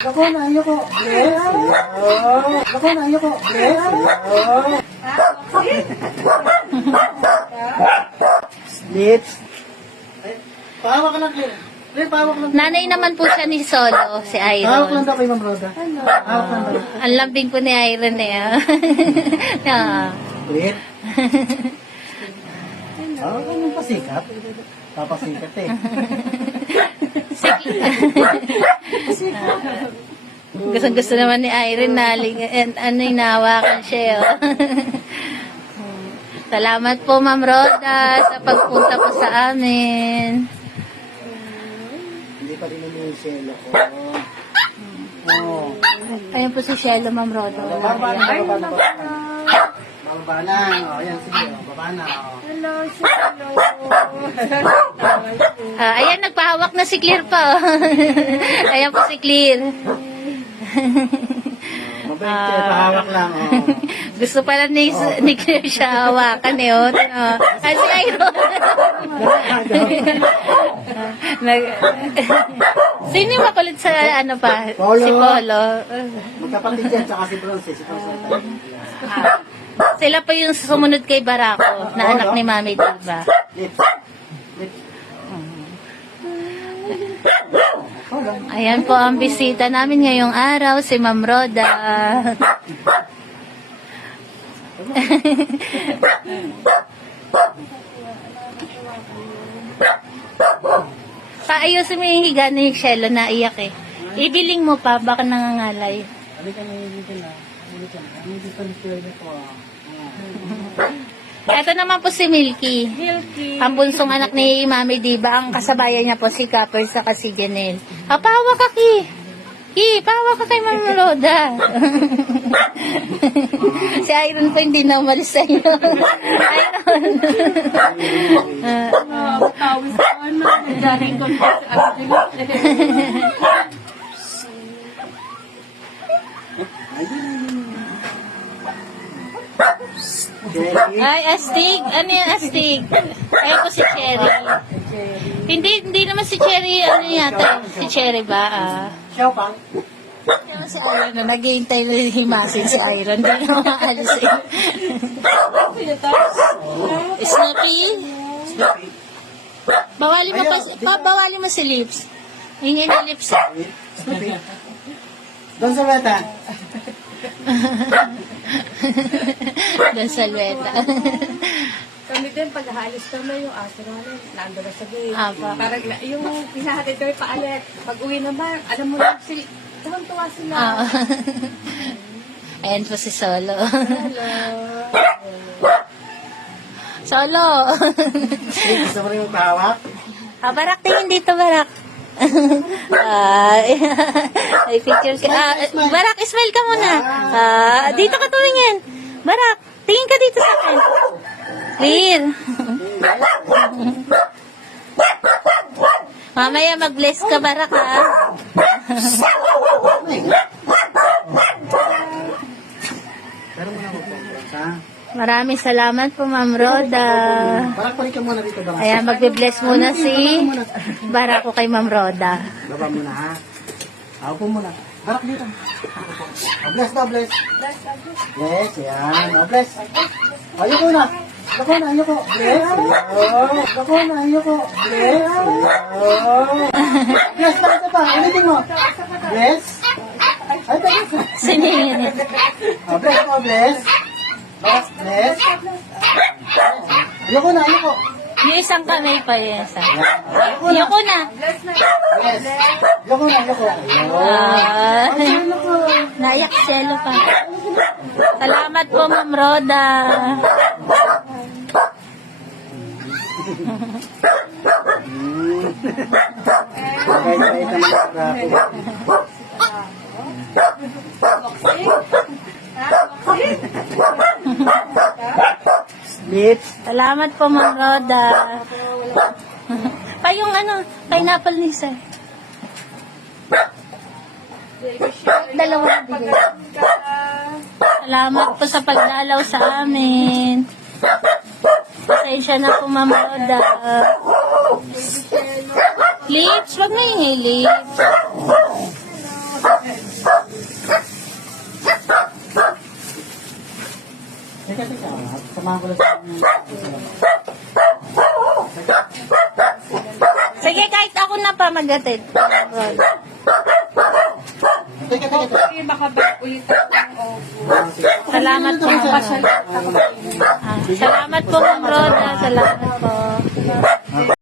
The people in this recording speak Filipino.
Ako na, ayoko. Bless. Ako na, ayoko. Bless. Split. Pahawak ka lang, Claire. Claire, pahawak lang. Nanay naman po siya ni Solo, si Pahawak lang Iron. daw kay Ma'am Roda. Pahawak lang daw. Ang lambing po ni Iron eh. Ah. Split. Pahawak lang ng pasikat. Papasikat eh. Gusto naman ni Irene na inawakan siya. Oh. Salamat po, Ma'am Roda, sa pagpunta po sa amin. Hindi pa rin yung selo ko. Oh. Ayan po si Shelo, Ma'am Roda. Baba na, Ayan. baba na, baba na. Baba na. O, yan, sige. Baba na. Hello, hello. Ayan, nagpahawak na si Claire pa. Oh. Ayan po si Claire. Mabait siya, pahawak lang. Oh. Gusto pala ni Claire siya hawakan eh. Oh. Ay, si Iron. Sino yung makulit sa ano pa? Polo. Si Polo. Magkapatid yan, tsaka si Bronze. Si Bronze. Sila pa yung sumunod kay Barako na anak ni Mami, diba? Lips. Lips. Ayan po ang bisita namin ngayong araw, si Ma'am Roda. Paayusin mo yung higa ni Shelo na iyak eh. Ibiling mo pa, baka nangangalay. Halika na, halika na. Halika na. Halika na, halika ko. Ito naman po si Milky. Milky. Ang bunsong anak ni Mami Diba. Ang kasabayan niya po si Kapper sa si Janelle. Pahawa ka, Ki. Ki, pahawa ka kay Ma'am Roda. Si Iron po hindi na umalis sa iyo. Iron. Tawis ko ano. Nagdaring ko sa Cherry. Ay, astig. Ano yung astig? Ay, po si Cherry. Hindi naman si Cherry, ano yata. Si Cherry ba? Xiao Pang. Yung si Iron na nag-iintay na himasin si Iron. Hindi na maalis eh. Snoopy? Bawali mo bawali mo si Lips. Hingin ni Lips. Snoopy. Doon sa bata. Doon sa Lueta. Kami din, pag haalis kami, yung aso namin, nando na sa gate. Apa. Parang yung pinahatid kami paalit. Pag uwi naman, alam mo lang, tuwang-tuwa sila. Ayan po si Solo. Hello. Solo! Gusto mo rin magpahawak? Barak, tingin dito, Barak. Ay, picture ka. Barak, smile ka muna. Dito ka tumingin. Barak, tingin ka dito sa akin. Clear. Mamaya mag-bless ka, Barak, ha? Pero muna magpahawak, ha? Maraming salamat po, Ma'am Roda. Parang palik ka muna dito. Ayan, magbe-bless muna si Barako kay Ma'am Roda. Baba muna, ha? Ako muna. Barak dito. Oh, bless daw, bless. Bless, yan. Oh, bless. Ayoko na. Ako na, ayoko. Bless. Ako na, ayoko. Bless. Bless pa, ito pa. Ulitin mo. Bless. Ay, bless. Siningin. Oh, bless mo, bless. Barak, bless. Ayoko na, ayoko. Yung isang kamay pa yun. Ayoko na. Ayoko na. Bless. Ayoko na, ayoko. Ay, ayoko. Naiyak selo pa. Salamat po, Ma'am Roda. Bait-bait naman sa Barako. Lips. Salamat po, Ma'am Roda. Pa yung ano, pineapple ni Sir. Dalawang bigay. Salamat po sa pagdalaw sa amin. Pasensya na po, Ma'am Roda. Lips, wag na yung lips. teka. Samahan ko lang sa Sige, kahit ako na pa maghatid. Teka. Sige, baka ba ulit ako ng August. Salamat po. Pasalit ako. Salamat po, Ma'am Roda. Salamat po.